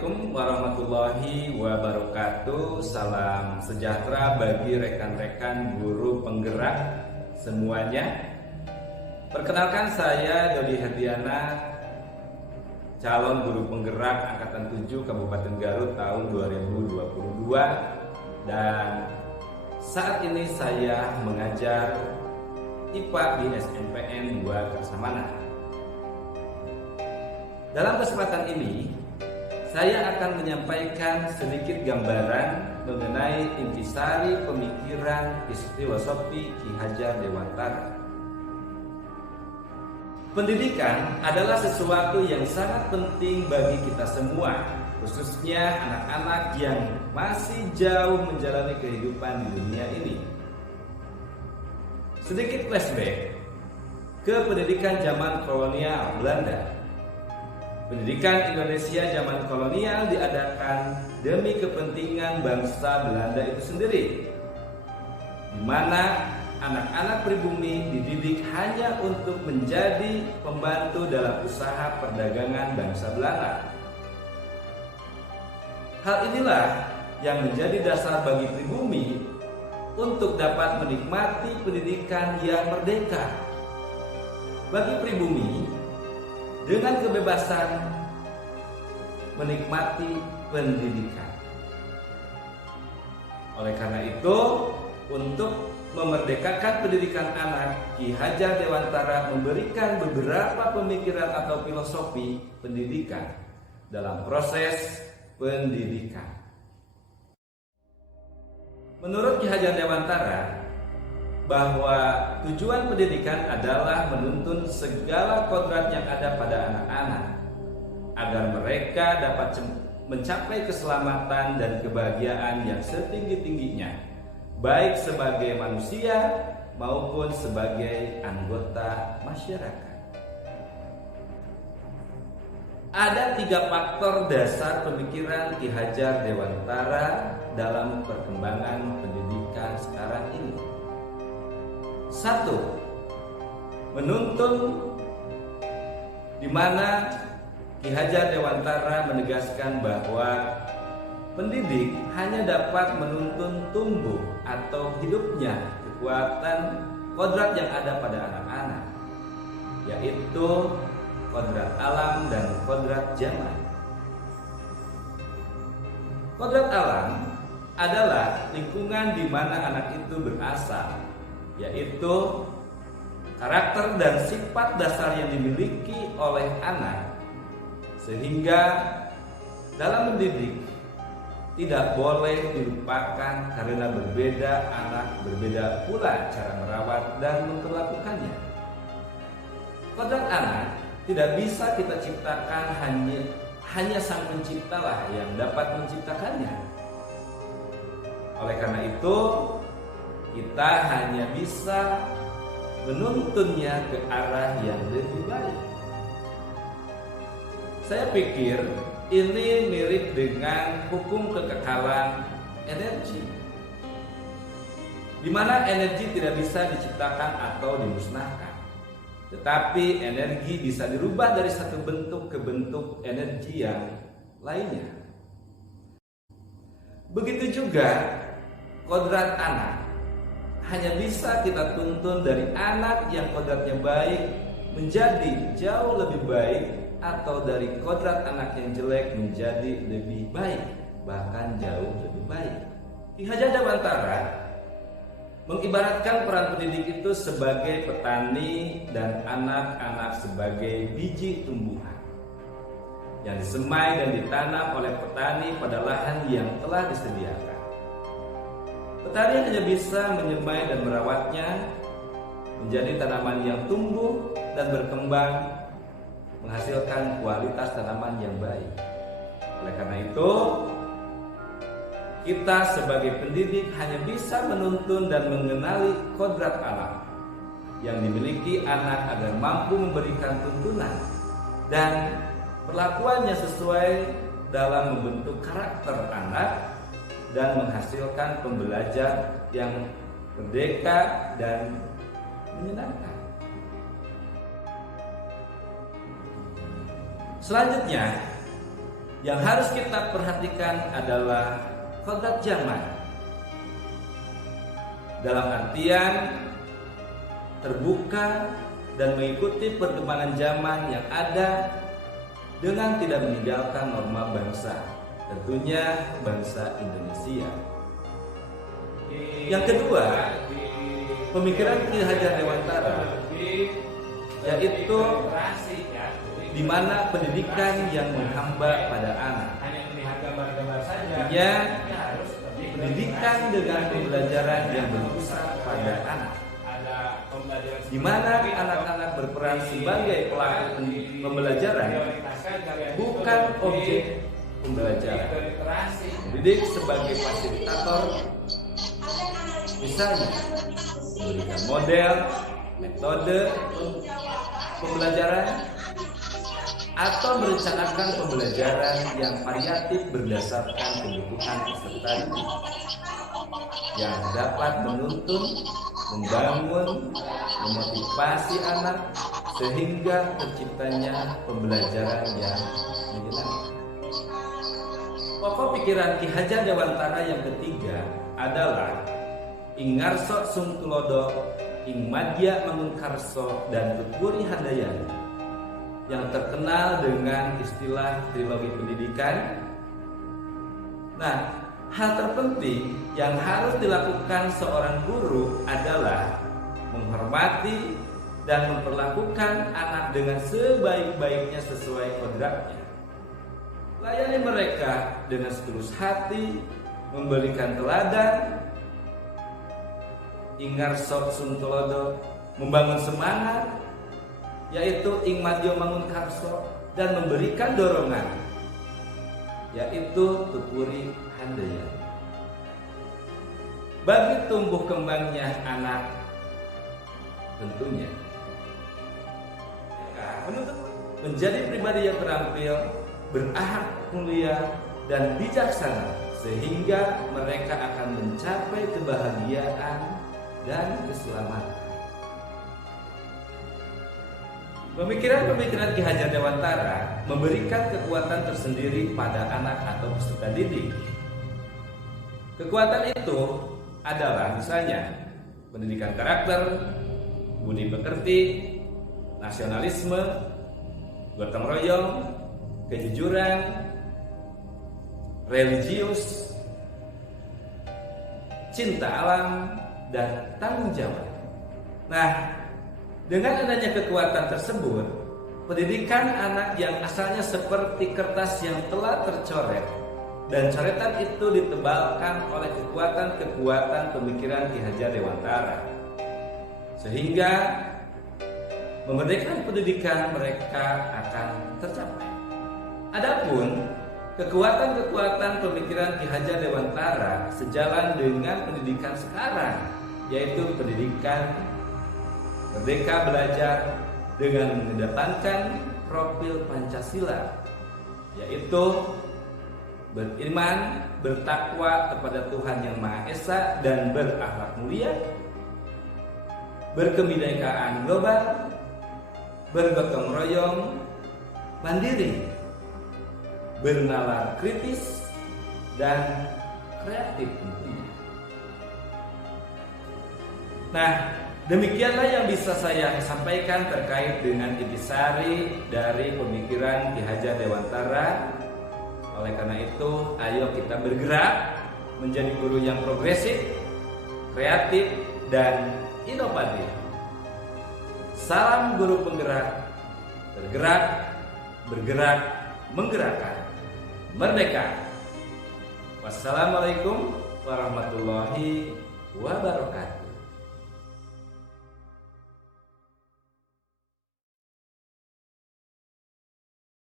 Assalamualaikum warahmatullahi wabarakatuh. Salam sejahtera bagi rekan-rekan guru penggerak semuanya. Perkenalkan, saya Dodi Herdiana, calon guru penggerak Angkatan 7 Kabupaten Garut tahun 2022. Dan saat ini saya mengajar IPA di SMPN 2 Karsamana. Dalam kesempatan ini, saya akan menyampaikan sedikit gambaran mengenai intisari pemikiran filosofi Ki Hajar Dewantara. Pendidikan adalah sesuatu yang sangat penting bagi kita semua, khususnya anak-anak yang masih jauh menjalani kehidupan di dunia ini. Sedikit flashback ke pendidikan zaman kolonial Belanda. Pendidikan Indonesia zaman kolonial diadakan demi kepentingan bangsa Belanda itu sendiri, di mana anak-anak pribumi dididik hanya untuk menjadi pembantu dalam usaha perdagangan bangsa Belanda. Hal inilah yang menjadi dasar bagi pribumi untuk dapat menikmati pendidikan yang merdeka. Bagi pribumi, dengan kebebasan menikmati pendidikan. Oleh karena itu, untuk memerdekakan pendidikan anak, Ki Hajar Dewantara memberikan beberapa pemikiran atau filosofi pendidikan dalam proses pendidikan. Menurut Ki Hajar Dewantara, bahwa tujuan pendidikan adalah menuntun segala kodrat yang ada pada anak-anak agar mereka dapat mencapai keselamatan dan kebahagiaan yang setinggi-tingginya, baik sebagai manusia maupun sebagai anggota masyarakat. Ada 3 faktor dasar pemikiran Ki Hajar Dewantara dalam perkembangan pendidikan sekarang ini. 1. Menuntun, di mana Ki Hajar Dewantara menegaskan bahwa pendidik hanya dapat menuntun tumbuh atau hidupnya kekuatan kodrat yang ada pada anak-anak, yaitu kodrat alam dan kodrat zaman. Kodrat alam adalah lingkungan di mana anak itu berasal, yaitu karakter dan sifat dasar yang dimiliki oleh anak, sehingga dalam mendidik tidak boleh dilupakan karena berbeda anak, berbeda pula cara merawat dan memperlakukannya. Kodrat anak tidak bisa kita ciptakan, hanya Sang Penciptalah yang dapat menciptakannya. Oleh karena itu, kita hanya bisa menuntunnya ke arah yang lebih baik. Saya pikir ini mirip dengan hukum kekekalan energi, di mana energi tidak bisa diciptakan atau dimusnahkan, tetapi energi bisa dirubah dari satu bentuk ke bentuk energi yang lainnya. Begitu juga kodrat anak hanya bisa kita tuntun dari anak yang kodratnya baik menjadi jauh lebih baik, atau dari kodrat anak yang jelek menjadi lebih baik, bahkan jauh lebih baik. Ki Hajar Dewantara mengibaratkan peran pendidik itu sebagai petani dan anak-anak sebagai biji tumbuhan yang disemai dan ditanam oleh petani pada lahan yang telah disediakan. Petani hanya bisa menyemai dan merawatnya menjadi tanaman yang tumbuh dan berkembang, menghasilkan kualitas tanaman yang baik. Oleh karena itu, kita sebagai pendidik hanya bisa menuntun dan mengenali kodrat alam yang dimiliki anak agar mampu memberikan tuntunan dan perlakuannya sesuai dalam membentuk karakter anak dan menghasilkan pembelajar yang merdeka dan menyenangkan. Selanjutnya, Yang harus kita perhatikan adalah kodrat zaman. Dalam artian terbuka dan mengikuti perkembangan zaman yang ada dengan tidak meninggalkan norma bangsa, tentunya bangsa Indonesia. Yang kedua, pemikiran Ki Hajar Dewantara, yaitu di mana pendidikan yang menghamba pada anak. Artinya pendidikan dengan pembelajaran yang berpusat pada anak, di mana anak-anak berperan sebagai pelaku pembelajaran, bukan objek pembelajaran. Mendidik sebagai fasilitator, misalnya memberikan model, metode pembelajaran, atau merencanakan pembelajaran yang variatif berdasarkan kebutuhan peserta didik, yang dapat menuntun, membangun, memotivasi anak sehingga terciptanya pembelajaran yang menyenangkan. Pokok pikiran Ki Hajar Dewantara yang ketiga adalah ing ngarso sung tulodo, ing madya mangunkarso, dan tuturi handayani, yang terkenal dengan istilah trilogi pendidikan. Nah, hal terpenting yang harus dilakukan seorang guru adalah menghormati dan memperlakukan anak dengan sebaik-baiknya sesuai kodratnya. Layani mereka dengan setulus hati, memberikan teladan, ingar sok suntulodo, membangun semangat, yaitu ing madyo mangun karso, dan memberikan dorongan, yaitu tuturi handayani. Bagi tumbuh kembangnya anak, tentunya menuntut menjadi pribadi yang terampil, berakhlak mulia, dan bijaksana, sehingga mereka akan mencapai kebahagiaan dan keselamatan. Pemikiran-pemikiran Ki Hajar Dewantara memberikan kekuatan tersendiri pada anak atau peserta didik. Kekuatan itu adalah misalnya pendidikan karakter, budi pekerti, nasionalisme, gotong royong, kejujuran, religius, cinta alam, dan tanggung jawab. Nah, dengan adanya kekuatan tersebut, pendidikan anak yang asalnya seperti kertas yang telah tercoret, dan coretan itu ditebalkan oleh kekuatan-kekuatan pemikiran Ki Hajar Dewantara, sehingga memerdekakan pendidikan mereka akan tercapai. Adapun kekuatan-kekuatan pemikiran Ki Hajar Dewantara sejalan dengan pendidikan sekarang, yaitu pendidikan merdeka belajar dengan mengedepankan profil Pancasila, yaitu beriman, bertakwa kepada Tuhan Yang Maha Esa, dan berakhlak mulia, berkebinekaan global, bergotong royong, mandiri, bernalar kritis, dan kreatif tentunya. Nah, demikianlah yang bisa saya sampaikan terkait dengan intisari dari pemikiran Ki Hajar Dewantara. Oleh karena itu, ayo kita bergerak menjadi guru yang progresif, kreatif, dan inovatif. Salam guru penggerak, bergerak, bergerak, menggerakkan, merdeka. Wassalamualaikum warahmatullahi wabarakatuh.